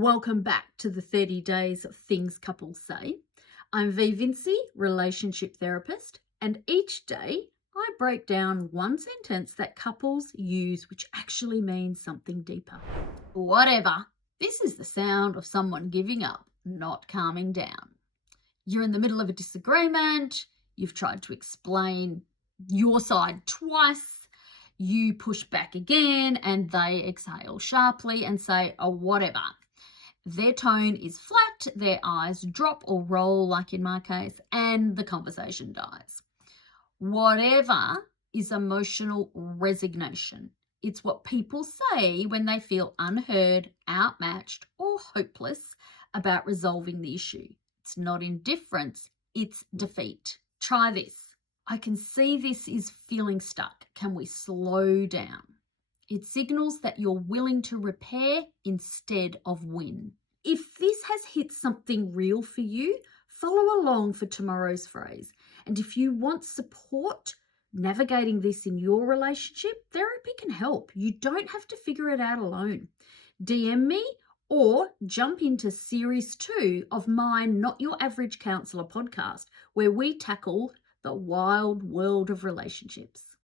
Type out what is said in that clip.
Welcome back to the 30 Days of Things Couples Say. I'm V Vinci, relationship therapist, and each day I break down one sentence that couples use which actually means something deeper. Whatever. This is the sound of someone giving up, not calming down. You're in the middle of a disagreement, you've tried to explain your side twice, you push back again, and they exhale sharply and say, oh, whatever. Their tone is flat, their eyes drop or roll, like in my case, and the conversation dies. Whatever is emotional resignation. It's what people say when they feel unheard, outmatched, or hopeless about resolving the issue. It's not indifference, it's defeat. Try this. I can see this is feeling stuck. Can we slow down? It signals that you're willing to repair instead of win. If this has hit something real for you, follow along for tomorrow's phrase. And if you want support navigating this in your relationship, therapy can help. You don't have to figure it out alone. DM me or jump into series 2 of my Not Your Average Counselor podcast, where we tackle the wild world of relationships.